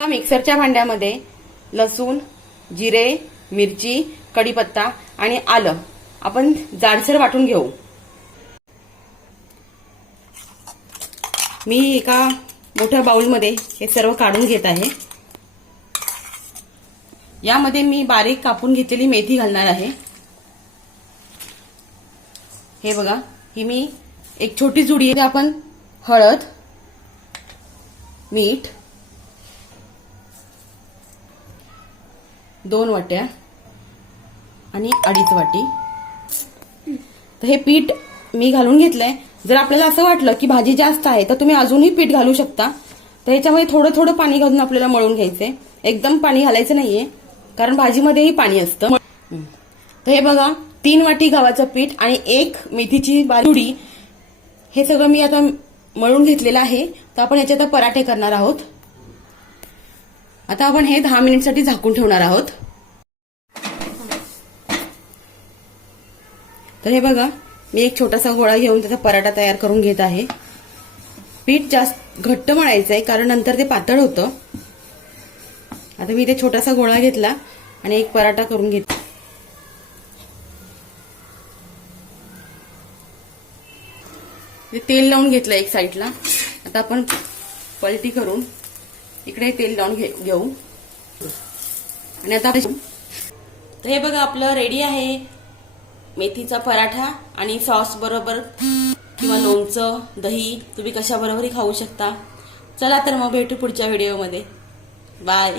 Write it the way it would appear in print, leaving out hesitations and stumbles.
मिक्सरच्या भांड्यामध्ये लसूण, जिरे, मिरची, कढीपत्ता आणि आलं आपण जाडसर वाटून घेऊ। मी एका मोठ्या बाउलमध्ये हे सर्व काढून घेत आहे। यामध्ये मी बारीक कापून घेतलेली मेथी घालणार आहे। हे बघा, ही मी एक छोटी जुडी आहे। आपण हळद, मीठ, 2 वाट्या आणि 2.5 वाटी। तर हे पीठ मी घालून घेतलंय। जर आपल्याला असं वाटलं की भाजी जास्त आहे तर तुम्ही अजूनही पीठ घालू शकता। तर ह्याच्यामध्ये थोडं थोडं पाणी घालून आपल्याला मळून घ्यायचंय। एकदम पाणी घालायचं नाहीये, कारण भाजीमध्येही पाणी असतं। तर हे बघा, 3 वाटी गव्हाचं पीठ आणि 1 मेथीची जुडी, हे सगळं मी आता मळून घेतलेलं आहे। तर आपण याचे आता पराठे करणार आहोत। आता आपण हे 10 मिनिटसाठी झाकून ठेवणार आहोत। तर हे बघा, मी एक छोटासा गोळा घेऊन त्याचा पराठा तयार करून घेत आहे। पीठ जास्त घट्ट मळायचं आहे, कारण नंतर ते पातळ होतं। आता मी इथे छोटासा गोळा घेतला आणि एक पराठा करून घेतला। तेल लावून घेतलं एक साईडला। आता आपण पलटी करून इकडे तेल लावून घेऊ आणि आता हे बघा, आपलं रेडी आहे मेथीचा पराठा। आणि सॉस बरोबर किंवा लोणचं, दही तुम्ही कशा बरोबरही खाऊ शकता। चला तर मग भेटू पुढच्या व्हिडिओमध्ये। बाय।